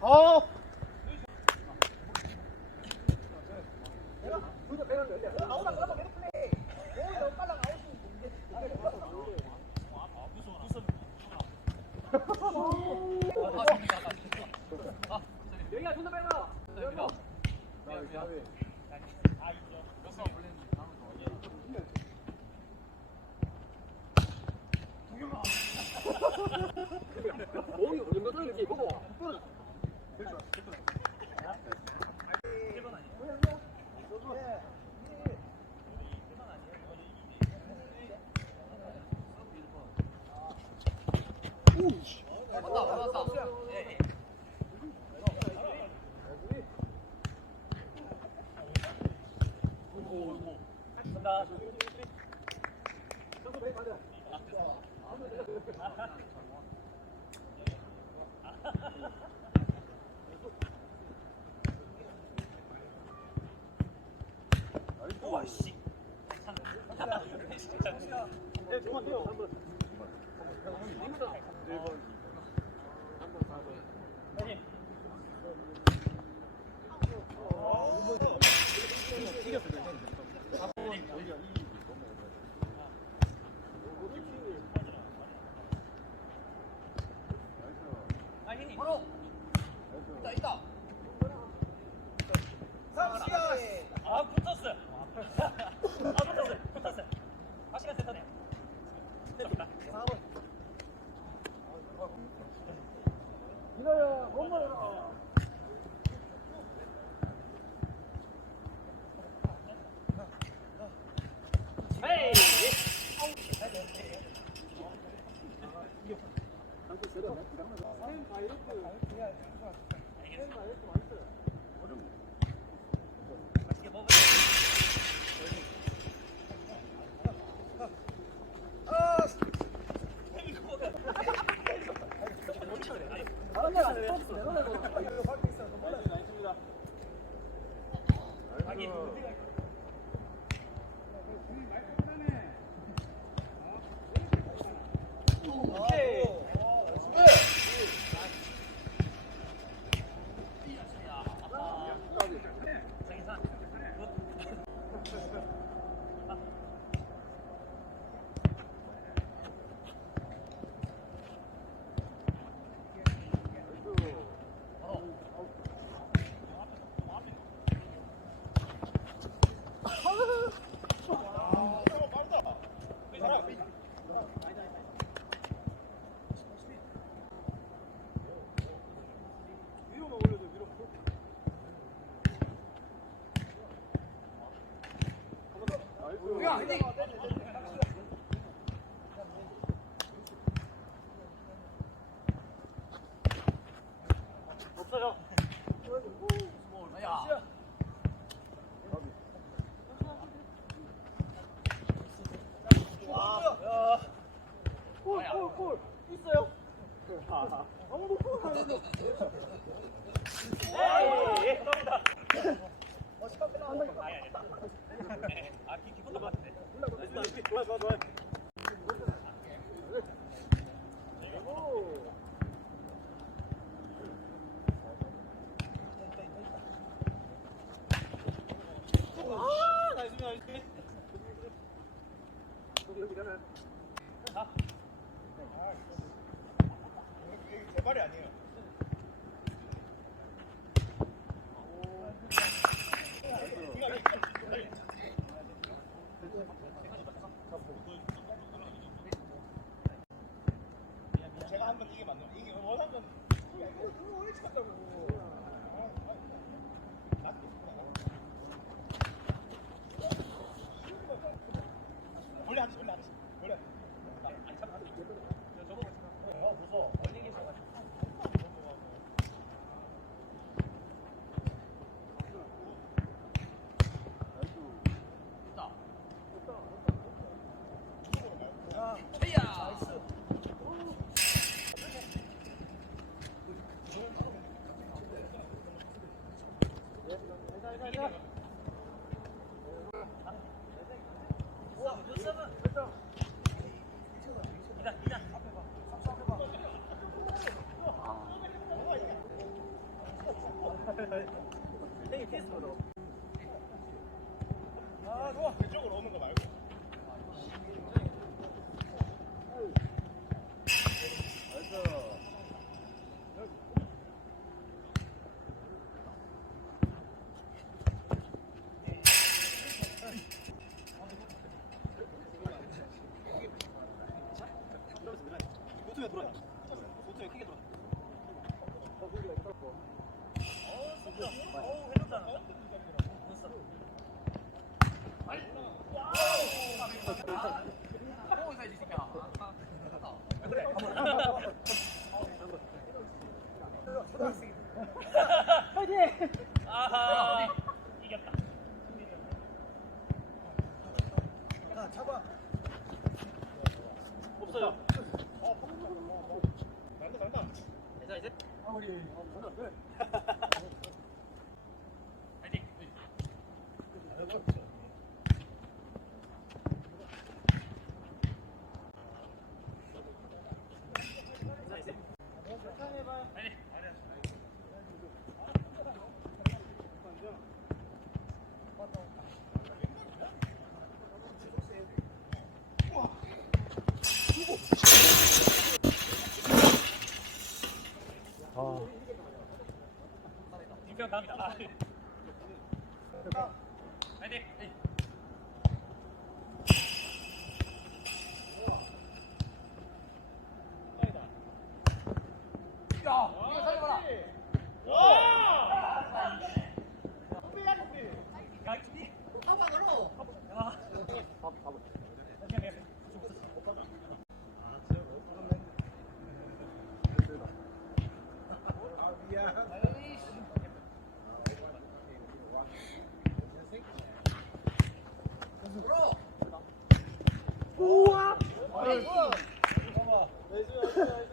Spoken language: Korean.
어. 여기가 존나 빼라. 공이 어느 정도 떨어질지 보고. 와씨. 바로. 있다. 아 붙었어. 붙었어. 아 시간 됐다네. 이거야 홈런이라. 헤이. 맛있게 먹어. 야, 헤딩. 없어요. 야. 골. 있어요. 아무도 골 안 했어. 에이, 감사합니다. 아, 기분 나빴네. 좋아. 제 말이 아니에요. 형이 피했어. 아 좋아. 왼쪽으로 오는 거 말고. 고투에 돌아. 고투에 크게 돌아. 오, 해줬다. 아하. 이겼다. 아 잡아. 없어요. 난다 난다. 괜찮아 이제? 아무리 파이팅. 괜찮아 이제? 파이팅. 아 뒷편 갑니다. 파이팅. 가기. 봐봐 너로. 우와 아이고. 나이스 나이스 나이스.